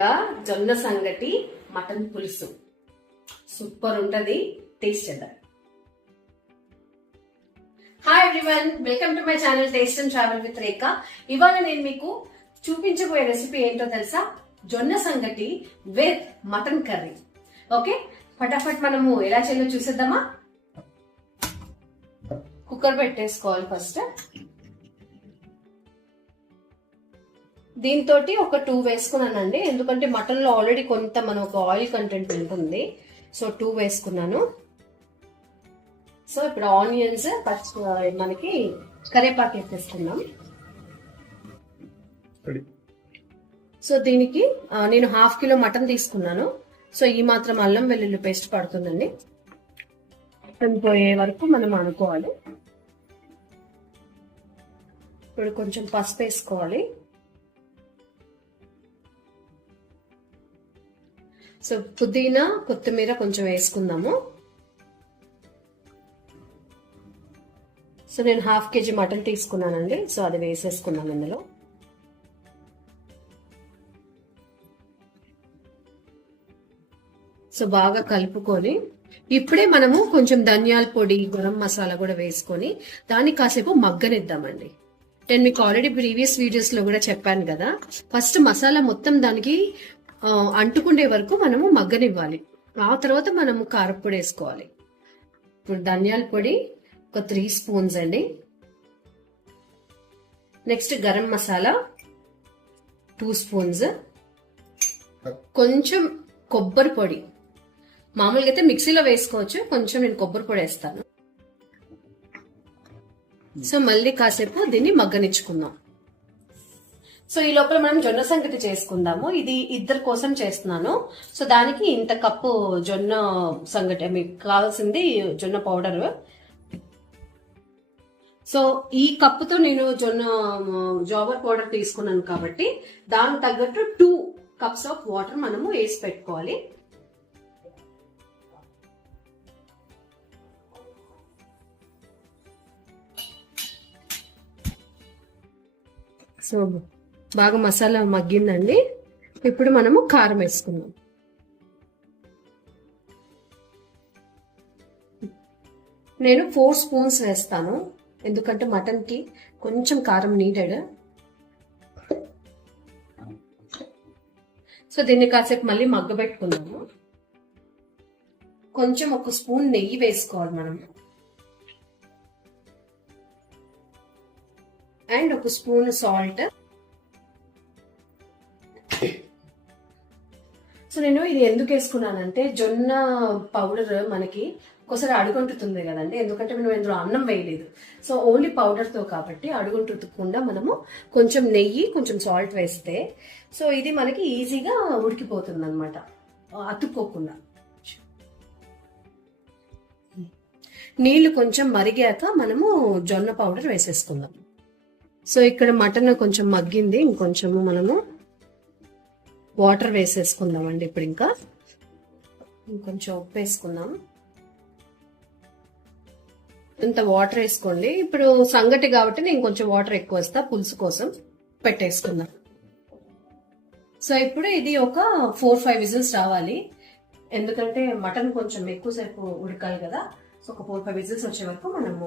జొన్న సంగటి మటన్ పులుసు సూపర్ ఉంటది. టేస్ట్ చేద్దాం. Hi everyone, welcome to my channel taste and travel with Rekha. ఇవాళ నేను మీకు చూపించబోయే రెసిపీ ఏంటో తెలుసా? జొన్న సంగటి విత్ మటన్ కర్రీ. ఓకే, ఫటాఫట్ మనము ఎలా చేయాలో చూసేద్దామా? కుక్కర్ పెట్టేసుకోవాలి ఫస్ట్. దీంతో ఒక 2 వేసుకున్నానండి, ఎందుకంటే మటన్ లో ఆల్రెడీ కొంత మనకు ఆయిల్ కంటెంట్ ఉంటుంది. సో 2 వేసుకున్నాను. సో ఇప్పుడు ఆనియన్స్ మనకి కరివేపాకు వేసేసుకున్నాం. సో దీనికి నేను 1/2 కిలో మటన్ తీసుకున్నాను. సో ఈ మాత్రం అల్లం వెల్లుల్లి పేస్ట్ పడుతుందండి. మటన్ పోయే వరకు మనం అనుకోవాలి. ఇప్పుడు కొంచెం పసుపు వేసుకోవాలి. సో పుదీనా కొత్తిమీర కొంచెం వేసుకుందాము. సో నేను 1/2 kg మటన్ తీసుకున్నానండి. సో అది వేసేసుకున్నాను ఇందులో. సో బాగా కలుపుకొని ఇప్పుడే మనము కొంచెం ధనియాల పొడి, గరం మసాలా కూడా వేసుకొని దాన్ని కాసేపు మగ్గనిద్దామండి. నేను మీకు ఆల్రెడీ ప్రీవియస్ వీడియోస్ లో కూడా చెప్పాను కదా, ఫస్ట్ మసాలా మొత్తం దానికి అంటుకుండే వరకు మనము మగ్గనివ్వాలి. ఆ తర్వాత మనము కారపొడి వేసుకోవాలి. ఇప్పుడు ధనియాల పొడి ఒక 3 స్పూన్స్ అండి. Next garam masala 2 spoons. కొంచెం కొబ్బరి పొడి, మామూలుగా అయితే మిక్సీలో వేసుకోవచ్చు, కొంచెం నేను కొబ్బరి పొడి వేస్తాను. సో మళ్ళీ కాసేపు దీన్ని మగ్గనిచ్చుకుందాం. సో ఈ లోపల మనం జొన్న సంగటి చేసుకుందాము. ఇది 2 కోసం చేస్తున్నాను. సో దానికి ఇంత కప్పు జొన్న సంగటి, మీకు కావాల్సింది జొన్న పౌడర్. సో ఈ కప్పుతో నేను జొన్న జావర్ పౌడర్ తీసుకున్నాను కాబట్టి దానికి తగ్గట్టు 2 కప్స్ ఆఫ్ వాటర్ మనము వేసి పెట్టుకోవాలి. సో బాగా మసాలా మగ్గిందండి. ఇప్పుడు మనము కారం వేసుకుందాం. నేను 4 స్పూన్స్ వేస్తాను, ఎందుకంటే మటన్ కి కొంచెం కారం నీడెడ్. సో దీన్ని కాసేపు మళ్ళీ మగ్గబెట్టుకుందాము. కొంచెం 1 స్పూన్ నెయ్యి వేసుకోవాలి మనం, అండ్ 1 స్పూన్ సాల్ట్. సో నేను ఇది ఎందుకు వేసుకున్నానంటే, జొన్న పౌడర్ మనకి ఒకసారి అడుగంటుతుంది కదండి, ఎందుకంటే మనం ఇందులో అన్నం వేయలేదు. సో ఓన్లీ పౌడర్ తో కాబట్టి అడుగంటుకుండా మనము కొంచెం నెయ్యి, కొంచెం సాల్ట్ వేస్తే సో ఇది మనకి ఈజీగా ఉడికిపోతుంది అనమాట, అతుక్కోకుండా. నీళ్లు కొంచెం మరిగాక మనము జొన్న పౌడర్ వేసేసుకుందాం. సో ఇక్కడ మటన్ కొంచెం మగ్గింది, ఇంకొంచెము మనము వాటర్ వేసేసుకుందామండి. ఇప్పుడు ఇంకా ఇంకొంచెం ఉప్పు వేసుకుందాం. ఇంత వాటర్ వేసుకోండి. ఇప్పుడు సంగటి కాబట్టి నేను కొంచెం వాటర్ ఎక్కువ వేస్తా, పులుసు కోసం పెట్టేసుకుందాం. సో ఇప్పుడు ఇది ఒక 4-5 విజిల్స్ రావాలి, ఎందుకంటే మటన్ కొంచెం ఎక్కువసేపు ఉడకాలి కదా. సో ఒక 4-5 విజిల్స్ వచ్చే వరకు మనము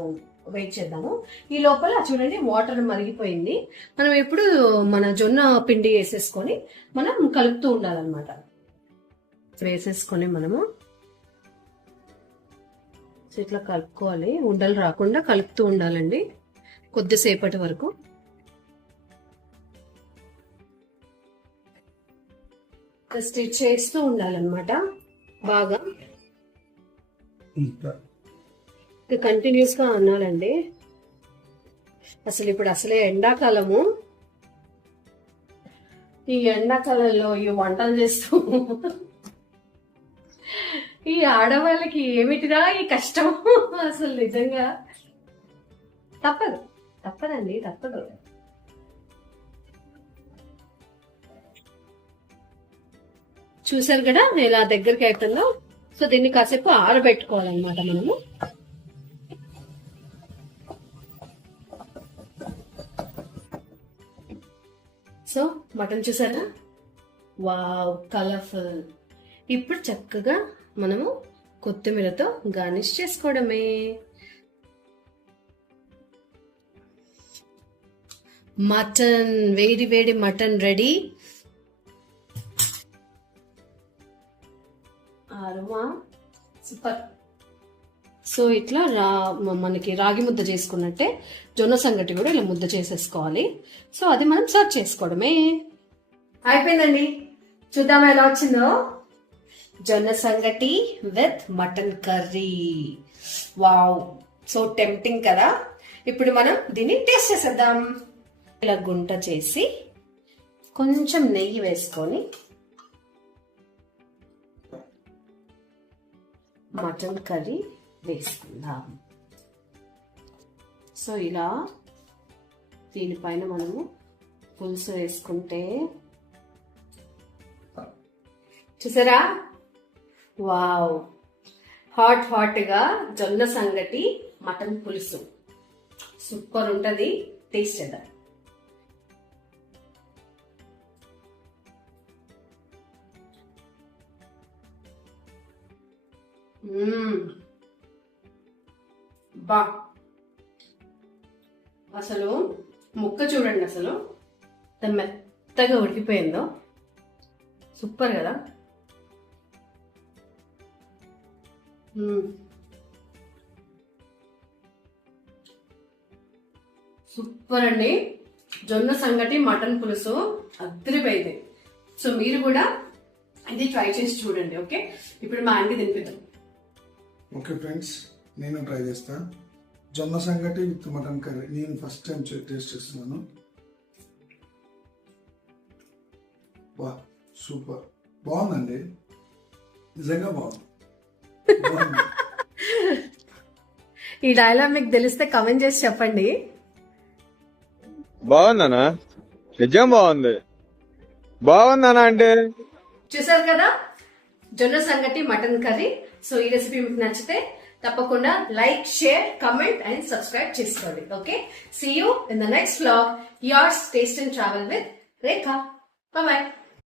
వెయిట్ చేద్దాము. ఈ లోపల చూడండి వాటర్ మరిగిపోయింది. మనం ఇప్పుడు మన జొన్న పిండి వేసేసుకొని మనం కలుపుతూ ఉండాలన్నమాట. వేసేసుకొని మనము ఇట్లా కలుపుకోవాలి, ఉండలు రాకుండా కలుపుతూ ఉండాలండి కొద్దిసేపటి వరకు. స్టిచ్ చేస్తూ ఉండాలన్నమాట బాగా, కంటిన్యూస్ గా అనాలండి. అసలు ఇప్పుడు అసలే ఎండాకాలము, ఈ ఎండాకాలంలో ఈ వంటలు చేస్తూ ఈ ఆడవాళ్ళకి ఏమిటిరా ఈ కష్టం. అసలు నిజంగా తప్పదండి, తప్పదు. చూసారు కదా ఇలా దగ్గరికి అవుతుందో. సో దీన్ని కాసేపు ఆరబెట్టుకోవాలన్నమాట మనము. సో మటన్ చూసారా వావ్, కలర్ఫుల్. ఇప్పుడు చక్కగా మనము కొత్తిమీరతో గార్నిష్ చేసుకోవడమే. మటన్, వేడి వేడి మటన్ రెడీ. ఆరుమా సూపర్. సో ఇట్లా మనకి రాగి ముద్ద చేసుకున్నట్టే జొన్న సంగటి కూడా ఇలా ముద్ద చేసేసుకోవాలి. సో అది మనం సర్వ్ చేసుకోవడమే. అయిపోయిందండి. చూద్దామా ఎలా వచ్చిందో. జొన్న సంగటి with mutton curry. Wow, so tempting కదా. ఇప్పుడు మనం దీన్ని టేస్ట్ చేసేద్దాం. ఇలా గుంట చేసి కొంచెం నెయ్యి వేసుకొని మటన్ కర్రీ వేసుకుందాం. సో ఇలా దీనిపైన మనము పులుసు వేసుకుంటే చూసారా, వావ్, హాట్ హాట్ గా జొన్న సంగటి మటన్ పులుసు సూపర్ ఉంటది. టేస్ట్ చేద్దాం. బా, అసలు ముక్క చూడండి, అసలు ఎంత మెత్తగా ఉడికిపోయిందో. సూపర్ కదా. సూపర్ అండి. జొన్న సంగటి మటన్ పులుసు అద్దరిపోయింది. సో మీరు కూడా ఇది ట్రై చేసి చూడండి. ఓకే, ఇప్పుడు మా ఆంటీ తినిపిద్దాం. ఓకే ఫ్రెండ్స్, నేను ట్రై చేస్తాను. జొన్న సంగటి విత్ మటన్ కర్రీ నేను ఫస్ట్ టైం టేస్ట్ చేస్తున్నాను. వా, సూపర్, బాగుందండి, నిజంగా బాగుంది. ఈ డైలాగ్ మీకు తెలిస్తే కమెంట్ చేసి చెప్పండి. బాగుందనా? నిజం బాగుంది. బాగుందనా అంటే చూసారు కదా, జొన్న సంగటి మటన్ కర్రీ. సో ఈ రెసిపీ మీకు నచ్చితే తప్పకుండా like, share, comment and subscribe చేసుకోండి. Okay, see you in the next vlog. Yours taste and travel with Rekha. Bye.